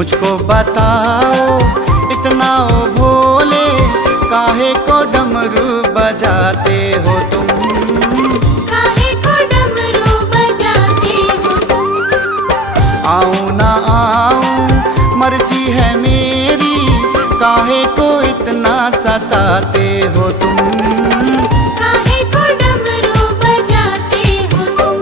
मुझको बताओ इतना ओ भोले, काहे को डमरू बजाते हो तुम? काहे को डमरू बजाते हो तुम? आऊं ना आऊं मर्जी है मेरी, काहे को इतना सताते हो तुम? काहे को डमरू बजाते हो तुम?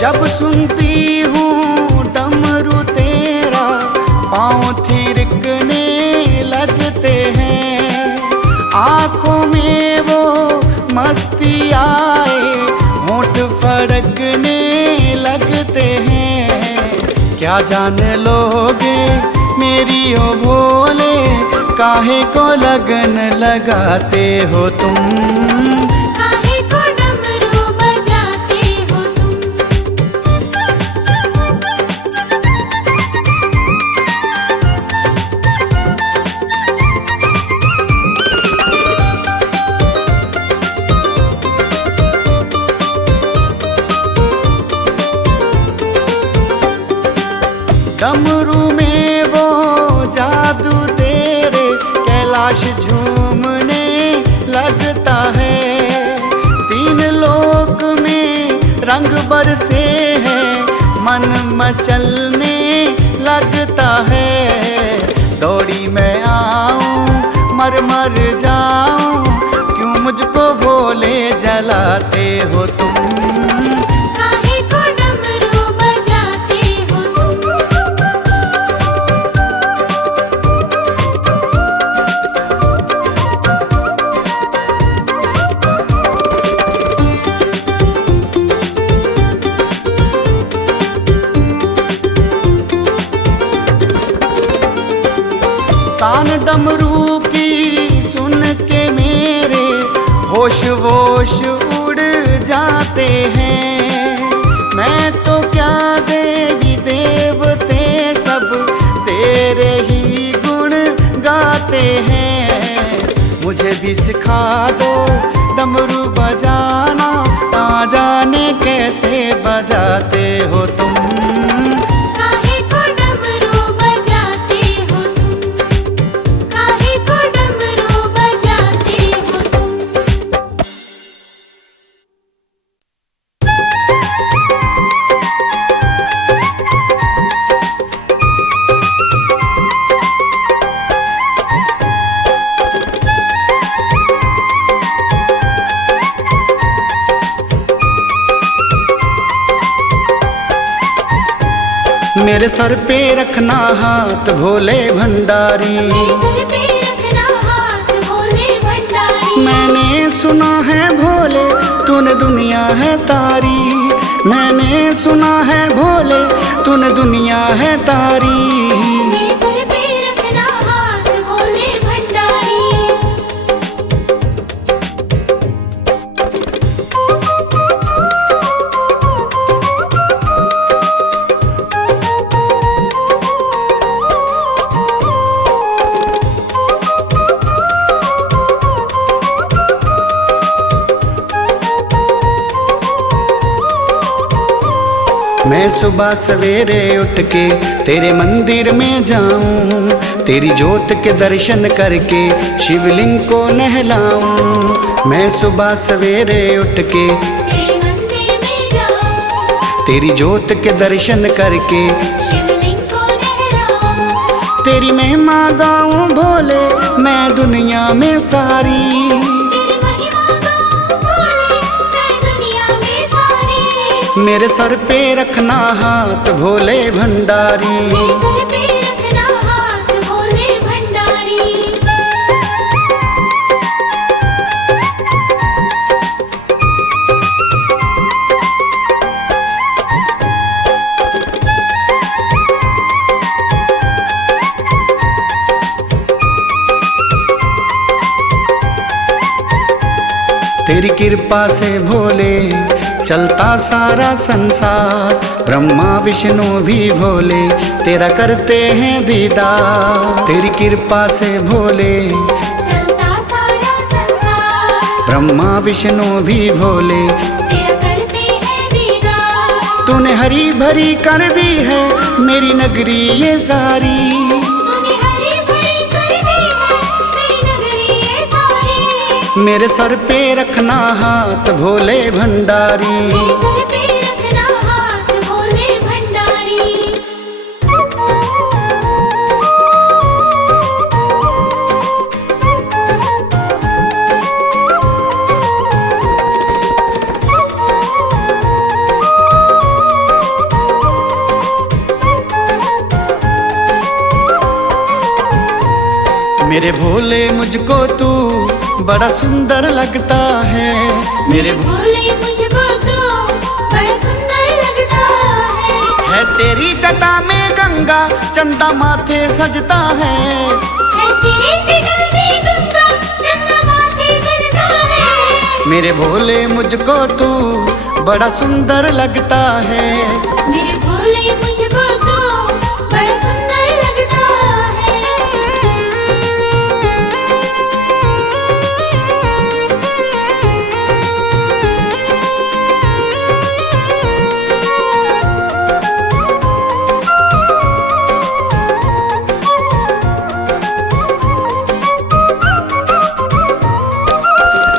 जब सुनती हूँ डमरू तेरा, पाँव थिरकने लगते हैं। आँखों में वो मस्ती आए, होंठ फड़कने लगते हैं। क्या जान लोगे मेरी ओ भोले, काहे को लगन लगाते हो तुम? काहे को डमरू बजाते हो तुम? डमरू में वो जादू तेरे, कैलाश झूमने लगता है। तीन लोक में रंग बरसे हैं, मन मचलने लगता है। दौड़ी मैं आऊं मर मर जाऊं, क्यों मुझको भोले जलाते हो तुम? काहे को डमरू बजाते हो तुम? तान डमरू की सुन के मेरे होश वोश उड़ जाते हैं। मैं तो क्या देवी देवते सब तेरे ही गुण गाते हैं। मुझे भी सिखा दो डमरू बजाना, ना जाने कैसे बजाते हो तुम? काहे को डमरू बजाते हो तुम? काहे को डमरू बजाते हो तुम? मेरे सर पे रखना हाथ भोले भंडारी, मेरे सर पे रखना हाथ भोले भंडारी। मैंने सुना है भोले तूने दुनिया है तारी। मैंने सुना है भोले तूने दुनिया है तारी। मेरे सर पे रखना हाथ भोले भंडारी। मैं सुबह सवेरे उठ के तेरे मंदिर में जाऊं, तेरी जोत के दर्शन करके शिवलिंग को नहलाऊं। मैं सुबह सवेरे उठ के तेरे मंदिर में जाऊं, तेरी जोत के दर्शन करके शिवलिंग को नहलाऊं। तेरी महिमा गाऊं भोले मैं दुनिया में सारी। तेरी महिमा गाऊं भोले मैं दुनिया में सारी। मेरे सर पे रखना हाथ भोले भंडारी। मेरे सर पे रखना हाथ भोले भंडारी। तेरी कृपा से भोले चलता सारा संसार। ब्रह्मा विष्णु भी भोले तेरा करते हैं दीदार। तेरी कृपा से भोले चलता सारा संसार। ब्रह्मा विष्णु भी भोले तेरा करते हैं दीदार। तूने हरी भरी कर दी है मेरी नगरी ये सारी। तूने हरी भरी कर दी है मेरी नगरी ये सारी। मेरे सर पे रखना हाथ भोले भंडारी। मेरे सर पे रखना हाथ भोले भंडारी। मेरे भोले मुझको तू बड़ा सुंदर लगता है। मेरे भोले मुझको तो बड़ा सुंदर लगता है। तेरी जटा में गंगा चंदा माथे सजता है। तेरे जटा में गंगा चंदा माथे सजता है। मेरे भोले मुझको तू बड़ा सुंदर लगता है। मेरे भोले मुझको तो बड़ा सुंदर लगता है।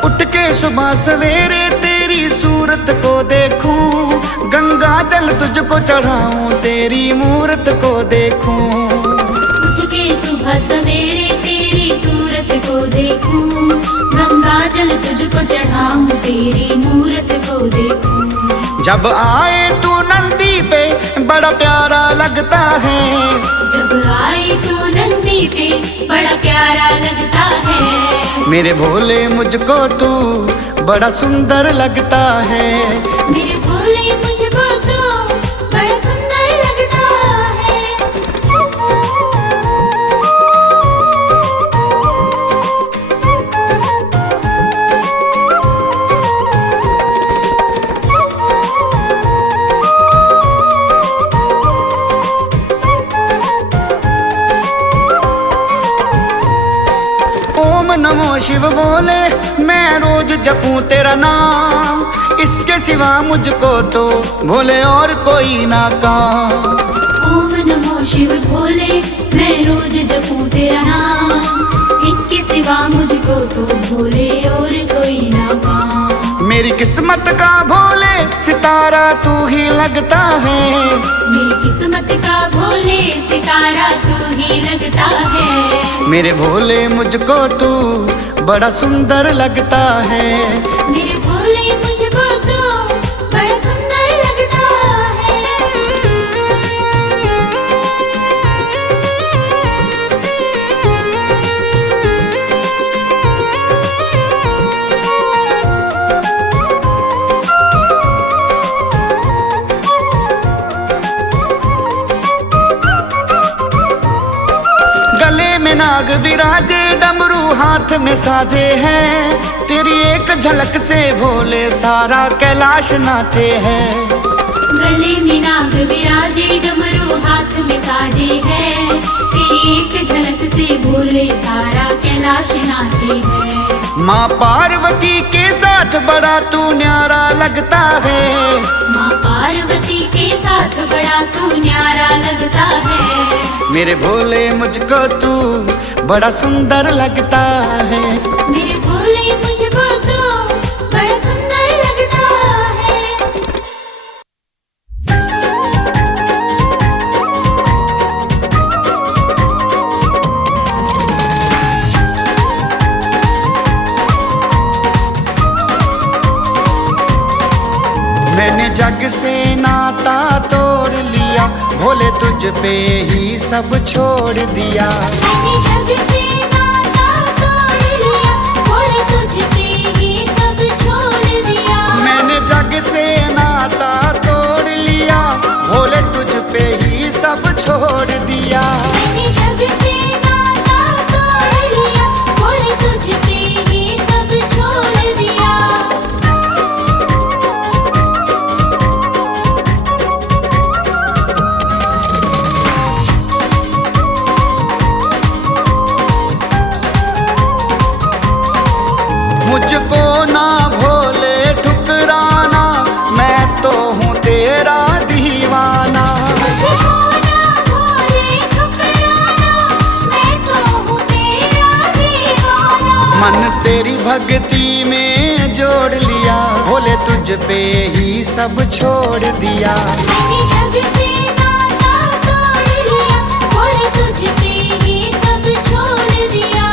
उठ के सुबह सवेरे तेरी सूरत को देखूं। गंगा जल तुझको चढ़ाऊं तेरी मूरत को देखूं। उठ के सुबह सवेरे तेरी सूरत को देखूं। गंगा जल तुझको चढ़ाऊं तेरी मूरत को देखूं। जब आए तू नंदी पे बड़ा प्यारा लगता है। जब आए तू नंदी पे बड़ा प्यारा लगता है। मेरे भोले मुझको तू बड़ा सुंदर लगता है। मेरे भोले मुझको तो बड़ा सुंदर लगता है। ओम नमो शिव बोले मैं रोज जपूं तेरा नाम। इसके सिवा मुझको तो भोले और कोई ना काम। ओम नमो शिव भोले मैं रोज जपूं तेरा नाम। इसके सिवा मुझको तो भोले और कोई ना काम। मेरी किस्मत का भोले सितारा तू ही लगता है। मेरी किस्मत का भोले सितारा तू ही लगता है। मेरे भोले मुझको तू बड़ा सुंदर लगता है। मेरे भोले मुझको तो बड़ा सुंदर लगता है। गले में नाग विराजे डमरू हाथ में साजे हैं। तेरी एक झलक से भोले सारा कैलाश नाचे हैं। गले में नाग विराजे डमरू हाथ में साजे है। तेरी एक झलक से भोले सारा कैलाश नाचे है। माँ पार्वती के साथ बड़ा तू न्यारा लगता है। माँ पार्वती के साथ बड़ा तू न्यारा लगता है। मेरे भोले मुझको तू बड़ा सुंदर लगता है। मेरे भोले मुझको तो बड़ा सुंदर लगता है। मैंने जग से नाता तोड़ लिया भोले तुझ पे ही सब छोड़ दिया। मैंने जग से नाता तोड़ लिया भोले तुझ पे ही सब छोड़ दिया। मैंने जग से नाता तोड़ लिया भोले तुझ पे ही सब छोड़ दिया। मैंने जग से नाता तोड़ लिया भोले तुझ पे ही सब छोड़ दिया। भक्ति में जोड़ लिया, भोले तुझ पे ही सब छोड़ दिया। मैंने जग से नाता तोड़ लिया, भोले तुझ पे ही सब छोड़ दिया।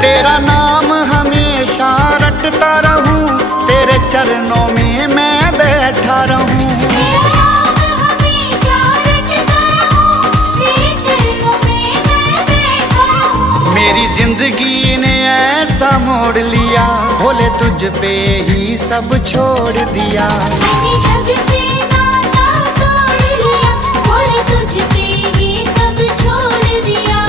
तेरा नाम हमेशा रटता रहूं, तेरे चरणों में मैं बैठा रहूं। तेरा नाम हमेशा रटता रहूं, तेरे चरणों में मैं बैठा रहूं। मेरी जिंदगी ने ऐसा मोड़ लिया, भोले तुझ पे ही सब छोड़ दिया। मैंने जग से नाता तोड़ लिया, भोले तुझ पे ही सब छोड़ दिया।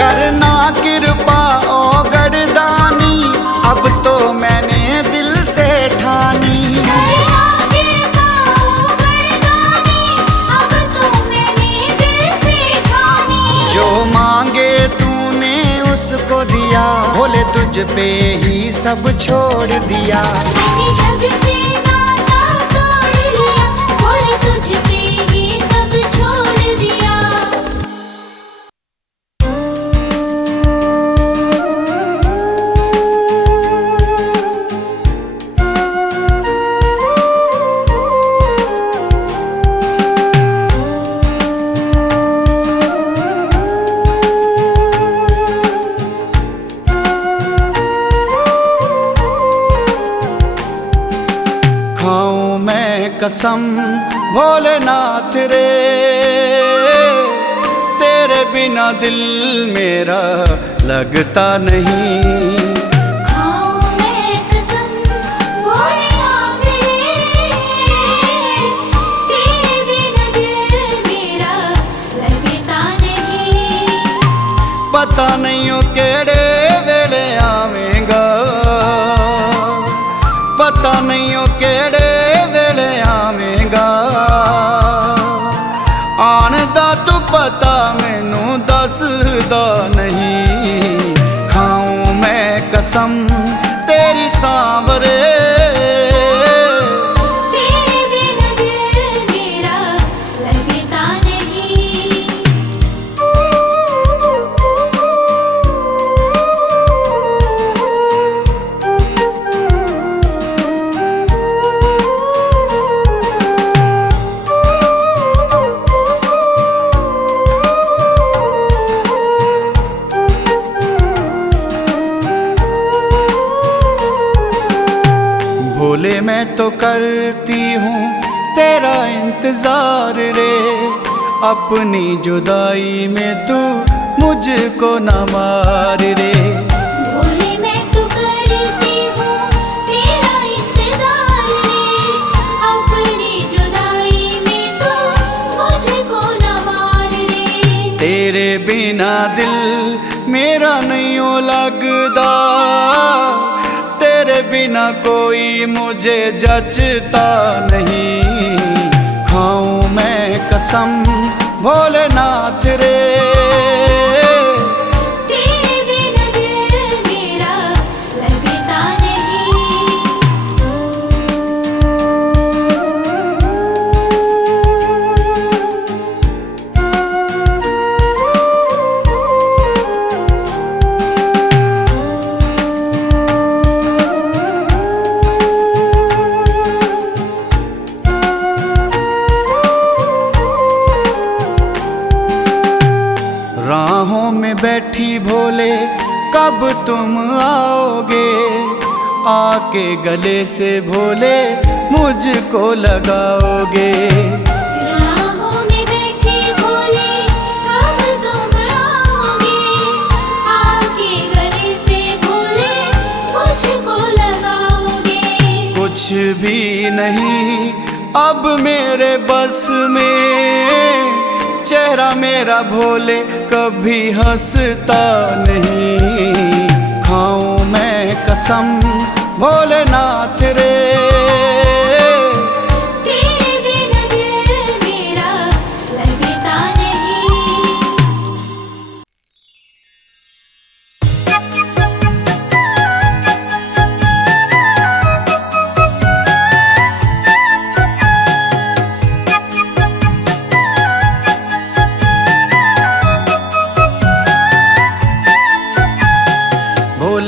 करना कृपा ओ गढ़दानी, अब तो मैंने दिल से ठानी। करना कृपा ओ गढ़दानी, अब तो मैंने दिल से ठानी। जो मांगे तूने उसको दिया, भोले तुझ पे ही सब छोड़ दिया। मैंने जग से नाता तोड़ लिया, भोले तुझ पे ही सब छोड़ दिया। खाऊं मैं कसम भोलेनाथ रे, तेरे बिना दिल मेरा लगता नहीं। खाऊं मैं कसम भोलेनाथ रे, तेरे बिना दिल मेरा लगता नहीं। पता नहीं हो केड़े वेले आवेंगा, पता नहीं हो केड़े वेले आवेंगा। आन दा तू पता मैनू दसदा नहीं। खाऊं मैं कसम तेरी सांवरे, तेरे बिना दिल मेरा लगता नहीं। भोले मैं तो करती हूँ तेरा इंतजार रे, अपनी जुदाई में तू मुझको न मार रे। भोले मैं तो करती हूँ तेरा इंतजार रे, अपनी जुदाई में तू मुझको न मार रे। तेरे बिना दिल मेरा नहीं ओ लगदा, तेरे बिना कोई मुझे जचता नहीं। खाऊं मैं कसम भोलेनाथ रे, तेरे बिना दिल मेरा लगता नहीं। राहों में बैठी भोले कब तुम आओगे, आके गले से भोले मुझको लगाओगे। राहों में बैठे भोले कब तुम आओगे, आके गले से भोले मुझको लगाओगे। कुछ भी नहीं अब मेरे बस में, चेहरा मेरा भोले कभी हंसता नहीं। खाऊं मैं कसम भोलेनाथ रे,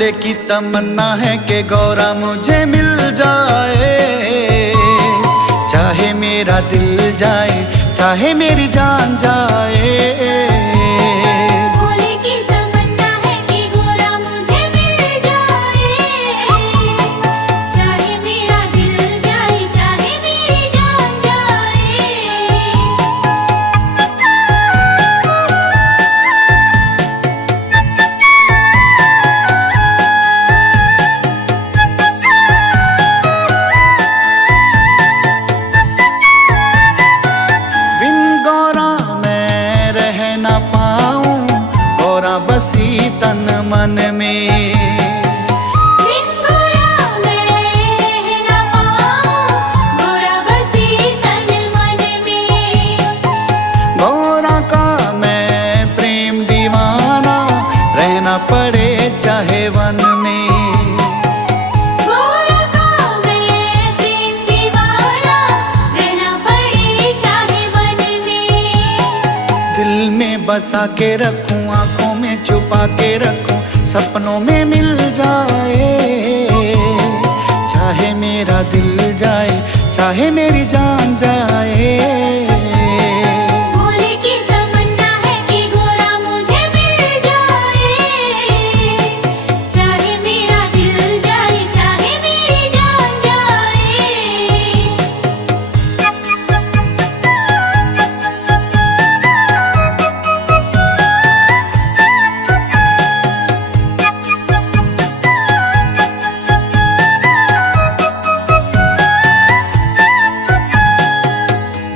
भोले की तमन्ना है कि गौरा मुझे मिल जाए, चाहे मेरा दिल जाए चाहे मेरी जान जाए। भोले की तमन्ना है कि गौरा मुझे मिल जाए, चाहे मेरा दिल जाए चाहे मेरी जान जाए। बिन गौरा मैं रह ना पाऊं, गौरा बसी तन मन में। बिन गौरा मैं रह ना पाऊं, गौरा बसी तन मन में। गौरा का मैं प्रेम दीवाना, रहना पड़े चाहे वन में। गौरा का मैं प्रेम दीवाना, रहना पड़े चाहे वन में। दिल में बसा के रखूं, आंखों में छुपा के रखूं, सपनों में मिल जाए, चाहे मेरा दिल जाए चाहे मेरी जान जाए। भोले की तमन्ना है कि गौरा मुझे मिल जाए, चाहे मेरा दिल जाए चाहे मेरी जान जाए।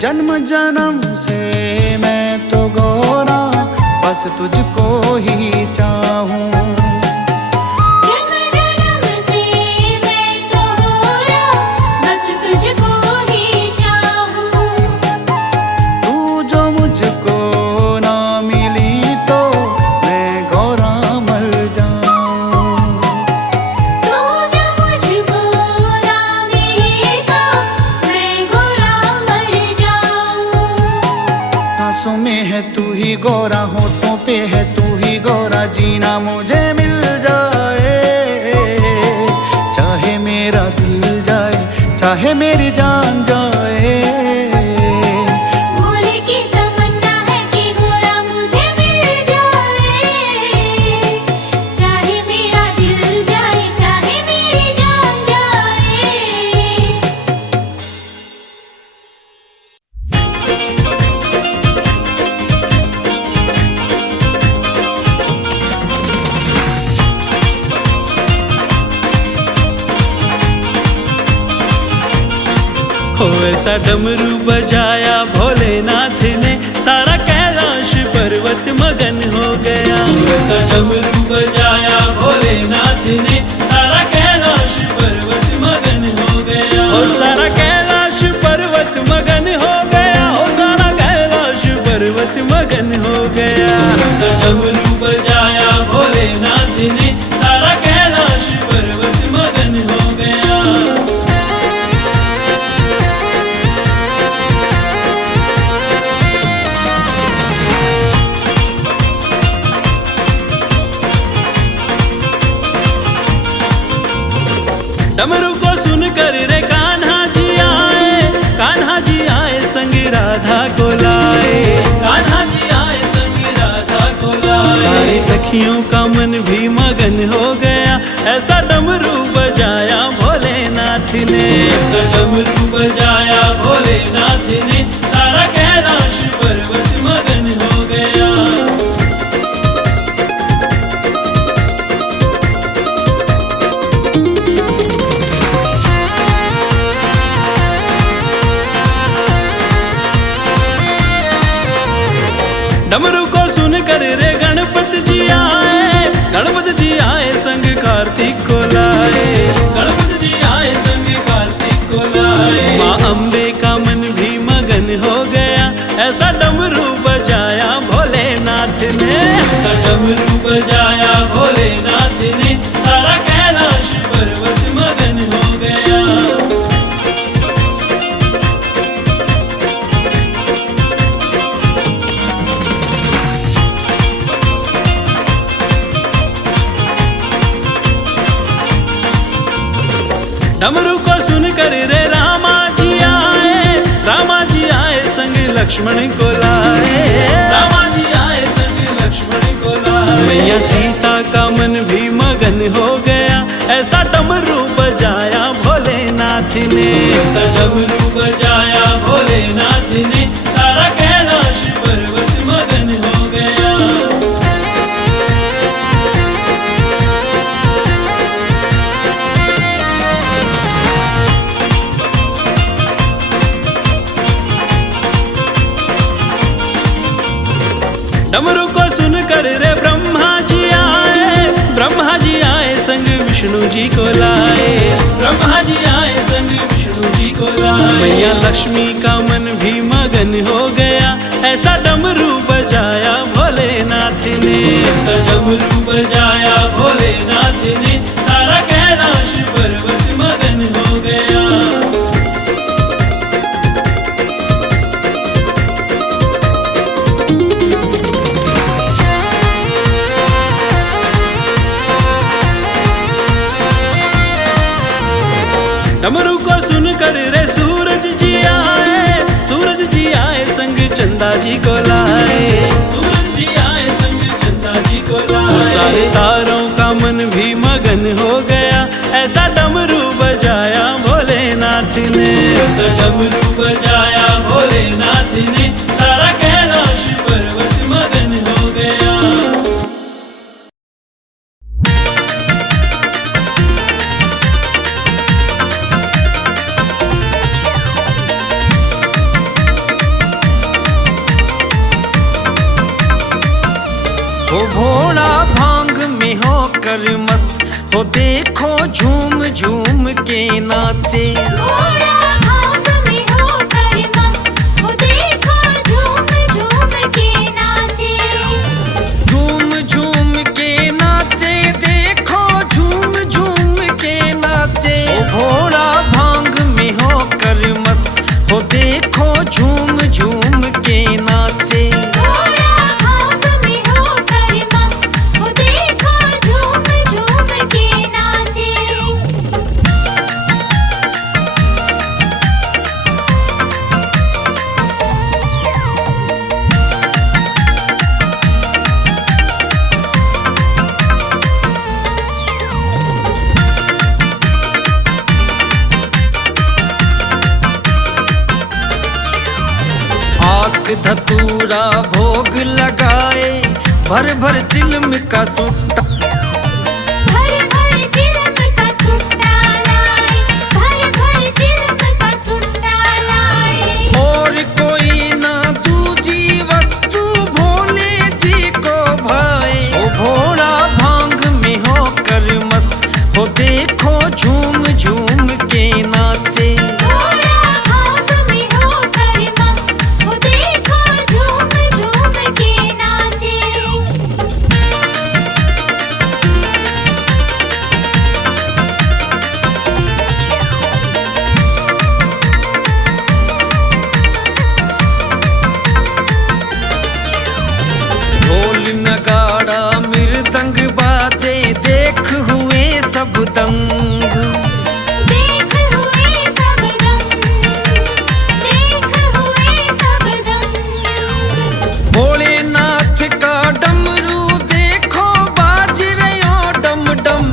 जन्म जन्म से मैं तो गौरा बस तुझको ही चाहूं। जन्म जन्म से मैं तो गौरा बस तुझको ही चाहूं। तू जो मुझको ना मिली तो मैं गौरा मर जाऊं। तू जो मुझको ना मिली तो मैं गौरा मर जाऊं। सांसों में है तू ही गौरा, होठों पे है तू ही गौरा, जीना मुझे मिल जाए, चाहे मेरा दिल जाए चाहे मेरी जान जाए। भोले की तमन्ना है कि गौरा मुझे मिल जाए, चाहे मेरा दिल जाए चाहे मेरी जान जाए। हो ऐसा डमरू बजाया भोलेनाथ ने, सारा कैलाश पर्वत मगन हो गया। ऐसा डमरू बजाया भोलेनाथ ने, सारा कैलाश पर्वत मगन हो गया। हो सारा कैलाश पर्वत मगन हो गया, हो सारा कैलाश पर्वत मगन हो गया। ऐसा डमरू बजाया भोलेनाथ ने, सारा कैलाश पर्वत मगन हो गया। डमरू को सुनकर रे कान्हा जी आए संग राधा को लाए। कान्हा जी आए संग राधा को लाए। सारी सखियों का मन भी मगन हो गया, ऐसा डमरू बजाया भोलेनाथ ने। ऐसा डमरू बजाया भोलेनाथ ने, सारा कैलाश पर्वत मगन हो गया। डमरू को सुनकर रे गणपति जी आए संग कार्तिक को लाए। गणपति जी आए संग कार्तिक को लाए। माँ अम्बे का मन भी मगन हो गया, ऐसा डमरू बजाया भोलेनाथ ने। ऐसा डमरू बजाया भोलेनाथ ने, सारा कैलाश पर्वत मगन हो गया। लक्ष्मण को लाए, रामा जी आए संग लक्ष्मण को लाए। मैया सीता का मन भी मगन हो गया, ऐसा डमरू बजाया भोलेनाथ ने, ऐसा डमरू बजाया भोलेनाथ ने, सारा कैलाश पर्वत मगन हो गया। डमरू को सुनकर रे ब्रह्मा जी आए संग विष्णु जी को लाए, ब्रह्मा जी आए संग विष्णु जी को लाए। मैया लक्ष्मी का मन भी मगन हो गया, ऐसा डमरू बजाया भोलेनाथ ने, ऐसा डमरू बजाया भोलेनाथ ने, सारा कैलाश पर्वत मगन हो गया। डमरू को सुनकर रे सूरज जी आए संग चंदा जी को लाए, सूरज जी आए संग चंदा जी को लाए। सारे तारों का मन भी मगन हो गया, ऐसा डमरू बजाया भोलेनाथ ने, ऐसा डमरू बजाया भोलेनाथ ने, सारा कैलाश पर्वत मगन हो गया। हो भोला भांग में होकर मस्त, हो देखो झूम झूम के नाचे। भोला भांग में होकर मस्त, वो देखो झूम झूम के नाचे। झूम झूम के नाचे, देखो झूम झूम के नाचे। हो भोला भांग में होकर मस्त, हो देखो झूम झूम के नाचे। भोला भांग में होकर मस्त, वो देखो झूम झूम के नाचे। आक धतूरा भोग लगाए, भर भर चिलम का सुट्टा। भर भर चिलम का सुट्टा लाए, भर भर चिलम का सुट्टा लाए। और कोई ना दूजी वस्तु भोले जी को भाए। ओ भोला भांग में होकर मस्त, हो देखो झूम झूम के नाचे। भोला भांग में होकर मस्त, वो देखो झूम झूम के नाचे। ढोल नगाड़ा मृदंग बाजे, देख हुए सब दंग। देख हुए सब दंग, देख हुए सब दंग। भोलेनाथ का डमरू देखो बाज रहे डम डम।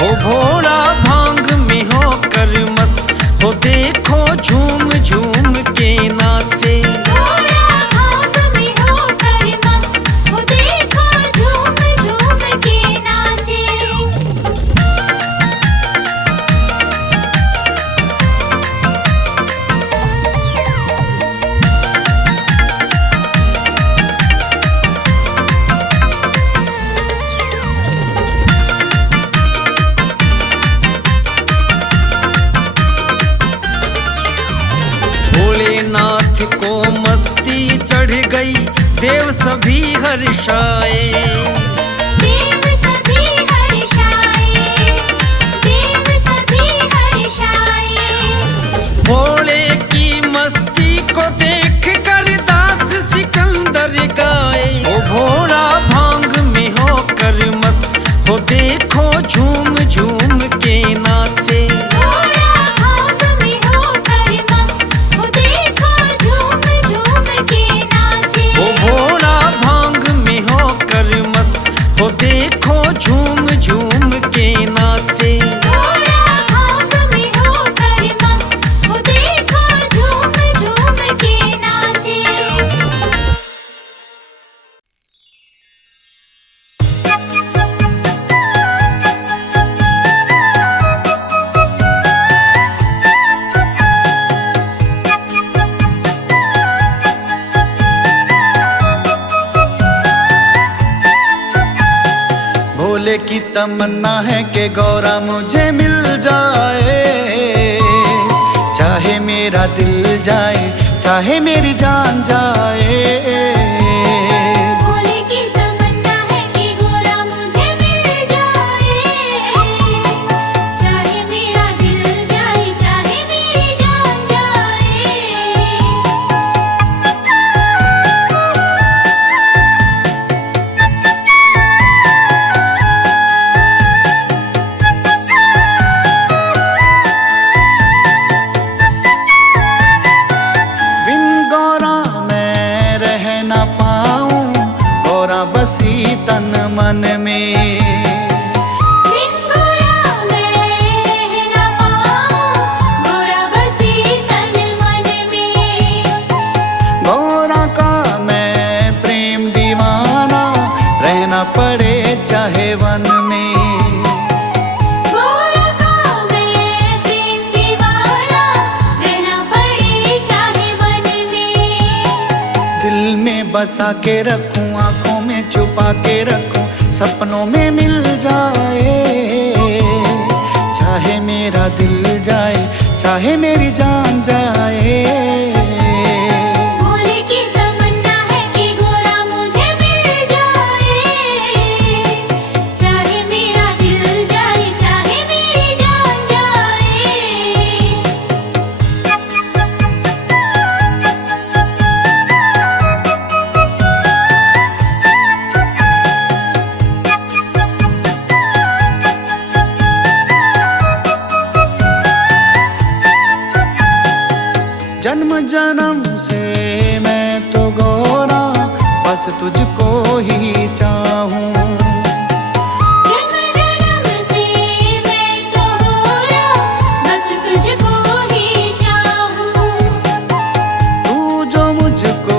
हो भोला भांग में होकर मस्त, हो देखो झूम झूम के नाचे। भोला भांग में होकर मस्त, वो देखो झूम झूम के नाचे। भोलेनाथ को मस्ती चढ़ गई, देव सभी हर्षाए। देव सभी हर्षाए, देव सभी हर्षाए। भोले की मस्ती को देख कर दास सिकंदर गाए। ओ भोला भांग में होकर मस्त, हो देखो झूम झूम के नाचे। भोला भांग में होकर मस्त, वो देखो झूम झूम के भोले की तमन्ना है कि गौरा मुझे मिल जाए, चाहे मेरा दिल जाए चाहे मेरी जान जाए। भोले की तमन्ना है कि गौरा मुझे मिल जाए, चाहे मेरा दिल जाए चाहे मेरी जान जाए। बिन गौरा मैं रह न पाऊं, गौरा बसी तन मन में। बिन गौरा मैं रह न पाऊं, गौरा बसी तन मन में। गौरा का मैं प्रेम दीवाना, रहना पड़े चाहे वन में। गौरा का मैं प्रेम दीवाना, रहना पड़े चाहे वन में। दिल में बसा के रखूं, आंखों में छुपा के रखूं, सपनों में मिल जाए, चाहे मेरा दिल जाए चाहे मेरी जान जाए। भोले की तमन्ना है कि गौरा मुझे मिल जाए, चाहे मेरा दिल जाए चाहे मेरी जान जाए। जन्म जन्म से मैं तो गौरा बस तुझको ही चाहूं। जन्म जन्म से मैं तो गौरा बस तुझको ही चाहूं। तू जो मुझको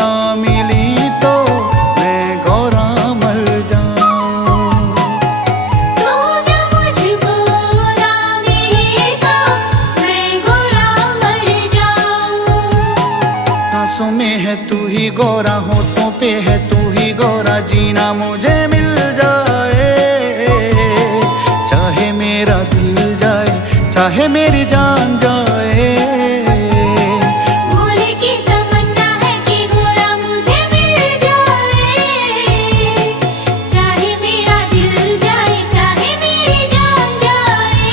ना मिली तो मैं गौरा मर जाऊं। तू जो मुझको ना मिली तो मैं गौरा मर जाऊं। सांसों में है तू ही गौरा, होठों पे है तू ही गौरा, जीना मुझे मिल जाए, चाहे मेरा दिल जाए चाहे मेरी जान जाए। भोले की तमन्ना है कि गौरा मुझे मिल जाए, चाहे मेरा दिल जाए चाहे मेरी जान जाए।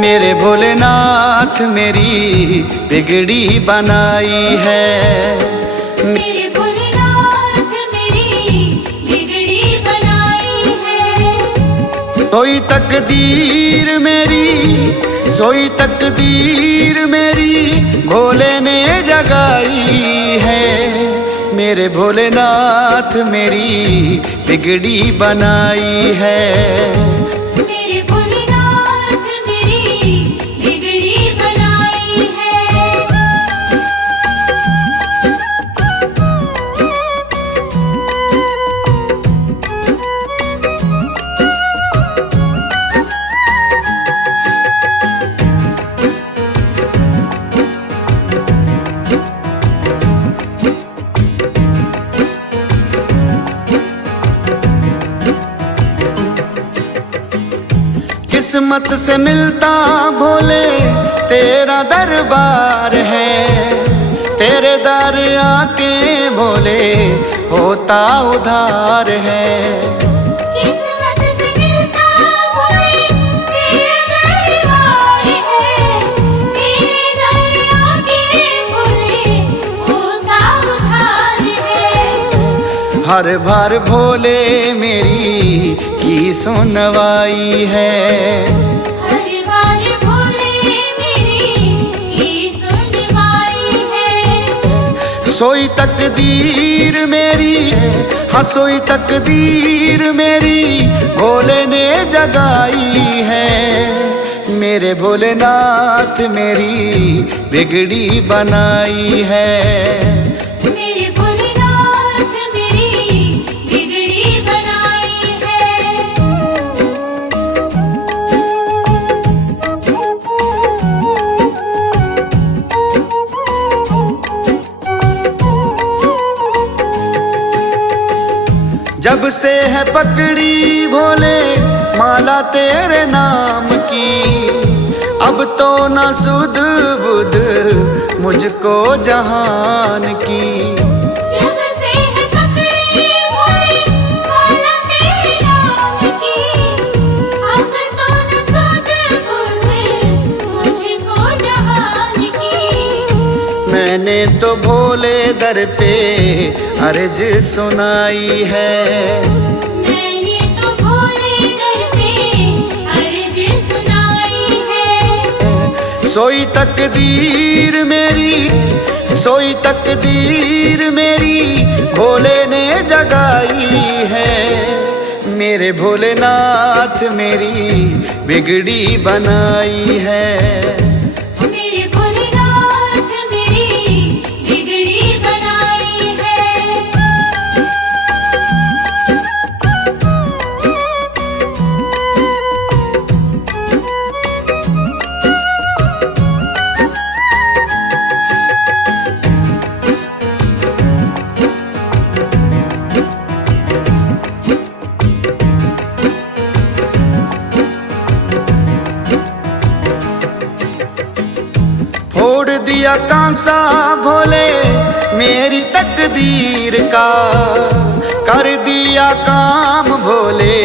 मेरे भोलेनाथ मेरी बिगड़ी बनाई है, मेरे भोलेनाथ मेरी बिगड़ी बनाई है। सोई तकदीर मेरी सोई तकदीर मेरी भोले ने जगाई है। मेरे भोलेनाथ मेरी बिगड़ी बनाई है। मेरे भोलेनाथ मेरी बिगड़ी बनाई है। किस्मत से मिलता भोले तेरा दरबार है, तेरे दर आके भोले होता उधार है। किस्मत से मिलता भोले तेरा दरबार है, तेरे दर आके भोले होता उधार है। हर बार भोले मेरी की सुनवाई है। हर बार भोले मेरी की सुनवाई है। सोई तकदीर मेरी हाँ सोई तकदीर मेरी भोले ने जगाई है। मेरे भोलेनाथ मेरी बिगड़ी बनाई है। मेरे भोलेनाथ मेरी बिगड़ी बनाई जब से है पकड़ी भोले माला तेरे नाम की, अब तो न सुध बुध मुझको जहान की। जब से है पकड़ी भोले माला तेरे नाम की, अब तो न सुध बुध मुझको जहान की। मैंने तो भोले दर पे अर्ज सुनाई है, मैंने तो भोले दर पे अर्ज सुनाई है। सोई तकदीर मेरी, सोई तकदीर मेरी भोले ने जगाई है। मेरे भोलेनाथ मेरी बिगड़ी बनाई है। मेरे भोलेनाथ मेरी बिगड़ी बनाई है। फोड़ दिया कांसा भोले मेरी तकदीर का, कर दिया काम भोले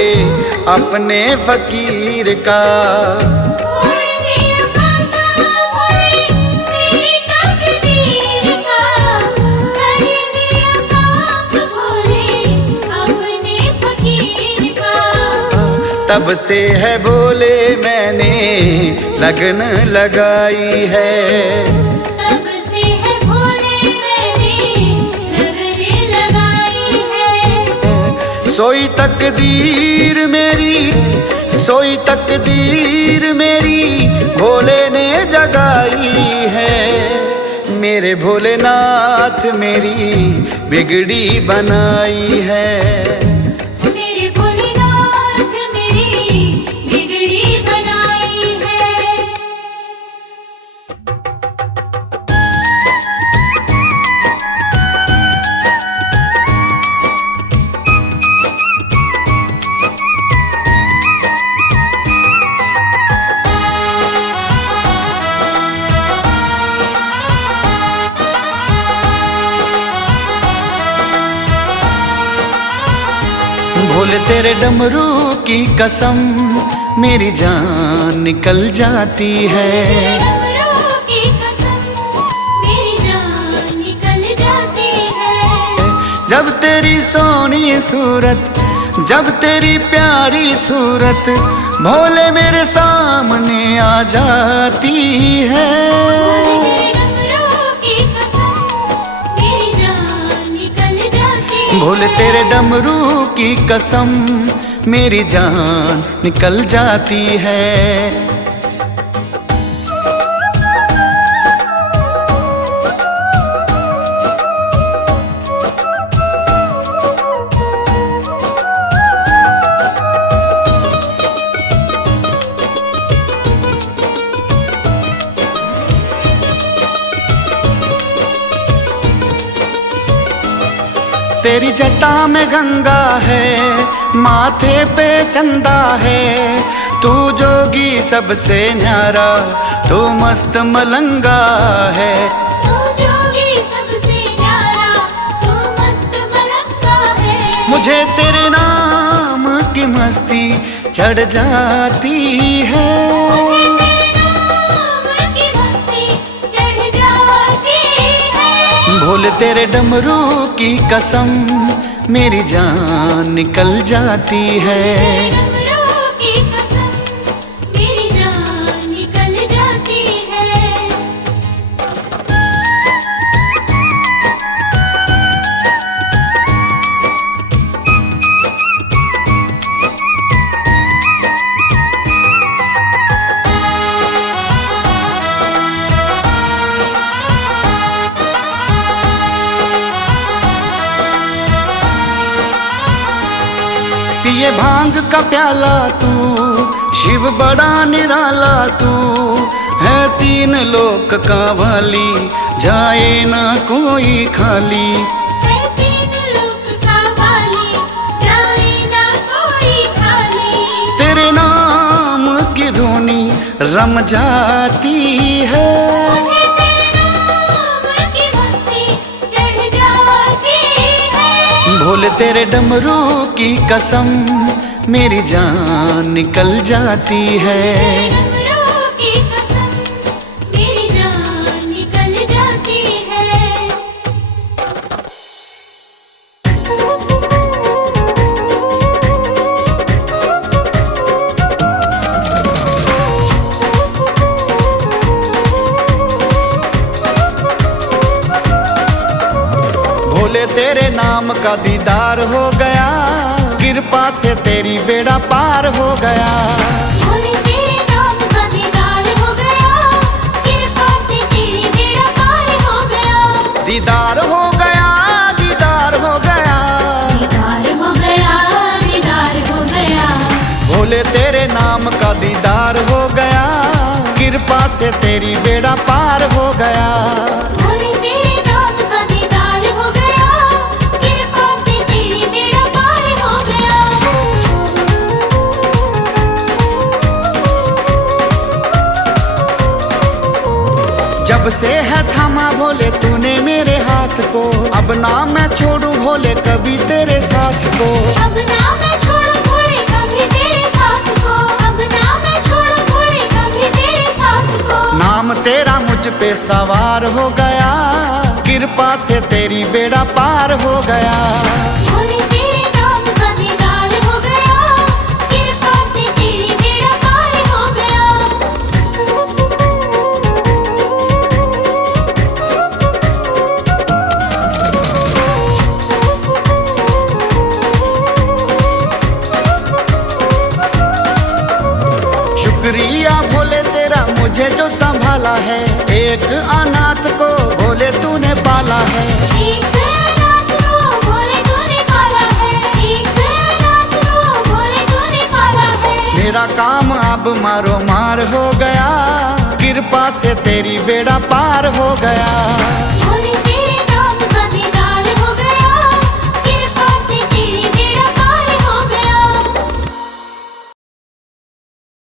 अपने फकीर का। छोड़ दिया कांसा भोले मेरी तकदीर का, कर दिया काम भोले अपने फकीर का। तब से है भोले मैंने लगन लगाई है, तब से है भोले मैंने लगन लगाई है। सोई तकदीर मेरी, सोई तकदीर मेरी भोले ने जगाई है। मेरे भोलेनाथ मेरी बिगड़ी बनाई है। मेरे भोलेनाथ मेरी बिगड़ी बनाई है। भोले तेरे डमरू की कसम मेरी जान निकल जाती है। डमरू की कसम मेरी जान निकल जाती है। जब तेरी सोनी सूरत, जब तेरी प्यारी सूरत भोले मेरे सामने आ जाती है। डमरू की कसम मेरी जान निकल जाती है। भोले तेरे डमरू की कसम मेरी जान निकल जाती है। तेरी जटा में गंगा है, माथे पे चंदा है। तू जोगी सबसे न्यारा, तू मस्त मलंगा है। तू जोगी सबसे न्यारा, तू मस्त मलंगा है। मुझे तेरे नाम की मस्ती चढ़ जाती है। मुझे तेरे नाम की मस्ती चढ़ जाती है। भोले तेरे डमरू की कसम मेरी जान निकल जाती है। डमरू की कसम मेरी जान निकल जाती है। पिए भांग का प्याला तू, शिव बड़ा निराला तू है। तीन लोक का वाली, जाए ना कोई खाली। है तीन लोक का वाली, रम जाती है। मुझे तेरे नाम की मस्ती चढ़ जाती है। भोले तेरे डमरू की कसम मेरी जान निकल जाती है। डमरू की कसम मेरी जान निकल जाती है। भोले तेरे नाम का दीदार हो गया, कृपा से तेरी बेड़ा पार हो गया। भोले तेरे नाम का दीदार हो गया, कृपा से तेरी बेड़ा पार हो गया। दीदार हो गया, दीदार हो गया, दीदार हो गया, दीदार हो गया। भोले तेरे नाम का दीदार हो गया, कृपा से तेरी बेड़ा पार हो गया। भोले तेरे नाम का दीदार हो गया, कृपा से तेरी बेड़ा पार हो गया। जब से है थामा भोले तूने मेरे हाथ को, अब ना मैं छोड़ू भोले कभी तेरे साथ को। अब ना मैं छोड़ू भोले कभी तेरे साथ को, अब ना मैं छोड़ू भोले कभी तेरे साथ को। नाम तेरा मुझ पे सवार हो गया, कृपा से तेरी बेड़ा पार हो गया। भोले तेरे नाम का दीदार हो गया, कृपा से तेरी बेड़ा पार हो गया। शुक्रिया भोले तेरा मुझे जो संभाला है, एक अनाथ को भोले तूने पाला है। एक नाथ को भोले तूने पाला है, एक नाथ को भोले तूने पाला है। मेरा काम अब मारो मार हो गया, कृपा से तेरी बेड़ा पार हो गया।